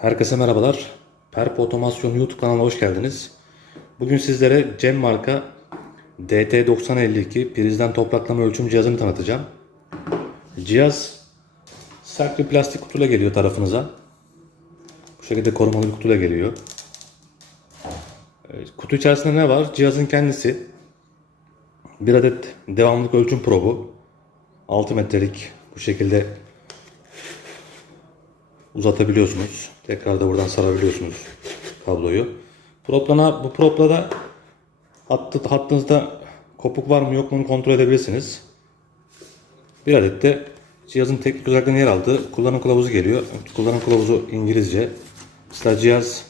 Herkese merhabalar. Perp Otomasyon YouTube kanalına hoş geldiniz. Bugün sizlere Cem marka DT9052 prizden topraklama ölçüm cihazını tanıtacağım. Cihaz sert bir plastik kutuyla geliyor tarafınıza. Bu şekilde korumalı bir kutuyla geliyor. Kutu içerisinde ne var? Cihazın kendisi. Bir adet devamlılık ölçüm probu. 6 metrelik bu şekilde uzatabiliyorsunuz. Tekrar da buradan sarabiliyorsunuz kabloyu. Proplana, bu propla da hattı, hattınızda kopuk var mı yok mu onu kontrol edebilirsiniz. Bir adet de cihazın teknik özelliklerine yer aldığı kullanım kılavuzu geliyor. Kullanım kılavuzu İngilizce. Mesela cihaz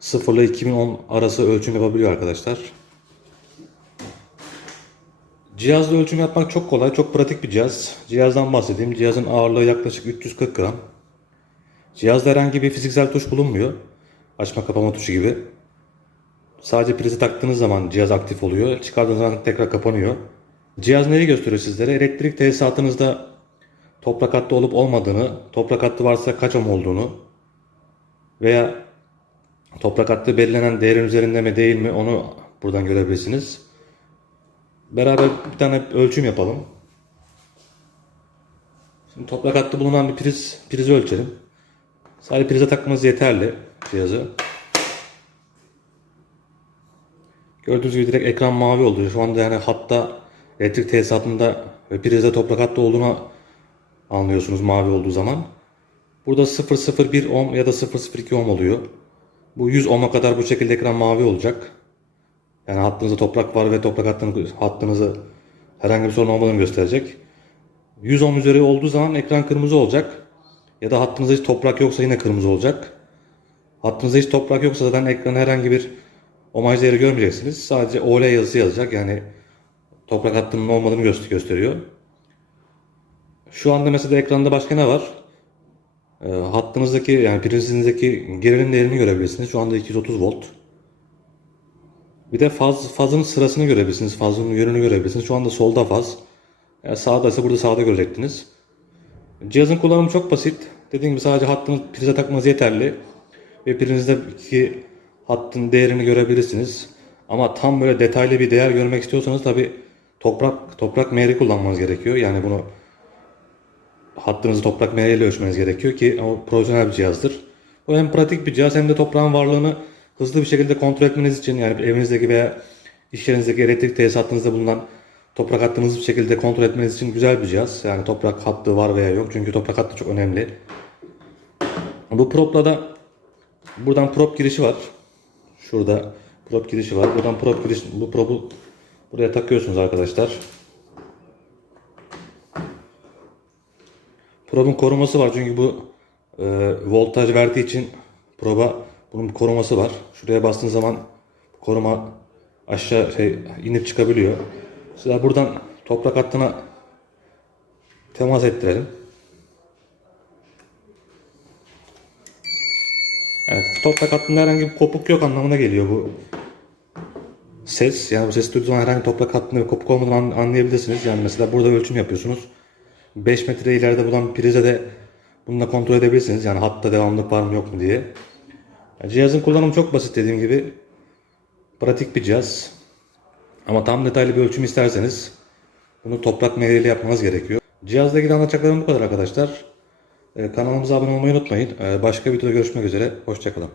0 ile 2010 arası ölçüm yapabiliyor arkadaşlar. Cihazla ölçüm yapmak çok kolay, çok pratik bir cihaz. Cihazdan bahsedeyim. Cihazın ağırlığı yaklaşık 340 gram. Cihazda herhangi bir fiziksel tuş bulunmuyor. Açma kapama tuşu gibi. Sadece prizi taktığınız zaman cihaz aktif oluyor. Çıkardığınız zaman tekrar kapanıyor. Cihaz neyi gösteriyor sizlere? Elektrik tesisatınızda toprak hattı olup olmadığını, toprak hattı varsa kaç ohm olduğunu veya toprak hattı belirlenen değerin üzerinde mi değil mi onu buradan görebilirsiniz. Beraber bir tane ölçüm yapalım. Şimdi toprak hattı bulunan bir priz, prizi ölçelim. Sadece prize takmanız yeterli cihazı. Gördüğünüz gibi direkt ekran mavi oldu. Şu anda yani hatta elektrik tesisatında ve prizde toprak hattı olduğunu anlıyorsunuz mavi olduğu zaman. Burada 001 ohm ya da 002 ohm oluyor. Bu 100 ohm'a kadar bu şekilde ekran mavi olacak. Yani hattınızda toprak var ve toprak hattınız, hattınızı herhangi bir sorun olmadığını gösterecek. 100 ohm üzeri olduğu zaman ekran kırmızı olacak. Ya da hattınızda hiç toprak yoksa yine kırmızı olacak. Hattınızda hiç toprak yoksa zaten ekranda herhangi bir omaj değeri görmeyeceksiniz. Sadece OL yazısı yazacak. Yani toprak hattının olmadığını göster- gösteriyor. Şu anda mesela ekranda başka ne var? E, hattınızdaki yani prizinizdeki gerilim değerini görebilirsiniz. Şu anda 230 volt. Bir de faz, fazın sırasını görebilirsiniz. Fazın yönünü görebilirsiniz. Şu anda solda faz. Yani sağda ise burada sağda görecektiniz. Cihazın kullanımı çok basit. Dediğim gibi sadece hattını prize takmanız yeterli. Ve prizinizdeki hattın değerini görebilirsiniz. Ama tam böyle detaylı bir değer görmek istiyorsanız tabi toprak toprak mehri kullanmanız gerekiyor. Yani bunu hattınızı toprak mehriyle ölçmeniz gerekiyor ki o profesyonel bir cihazdır. Bu hem pratik bir cihaz hem de toprağın varlığını hızlı bir şekilde kontrol etmeniz için yani evinizdeki veya iş yerinizdeki elektrik tesisatınızda bulunan toprak hattınızı bir şekilde kontrol etmeniz için güzel bir cihaz. Yani toprak hattı var veya yok. Çünkü toprak hattı çok önemli. Bu propla da buradan prop girişi var. Şurada prop girişi var. Buradan prop giriş bu probu buraya takıyorsunuz arkadaşlar. Probun koruması var çünkü bu e, voltaj verdiği için proba bunun koruması var. Şuraya bastığınız zaman koruma aşağı şey inip çıkabiliyor. Mesela buradan toprak hattına temas ettirelim. Evet, toprak hattında herhangi bir kopuk yok anlamına geliyor bu ses. Yani bu ses duyduğunuz zaman herhangi toprak hattında bir kopuk olmadığını an- anlayabilirsiniz. Yani mesela burada ölçüm yapıyorsunuz. 5 metre ileride bulan prize de bununla kontrol edebilirsiniz. Yani hatta devamlılık var mı yok mu diye. Yani cihazın kullanımı çok basit dediğim gibi. Pratik bir cihaz. Ama tam detaylı bir ölçüm isterseniz bunu toprak meyveyle yapmanız gerekiyor. Cihazla ilgili anlatacaklarım bu kadar arkadaşlar. Ee, Kanalımıza abone olmayı unutmayın. Ee, Başka videoda görüşmek üzere. Hoşçakalın.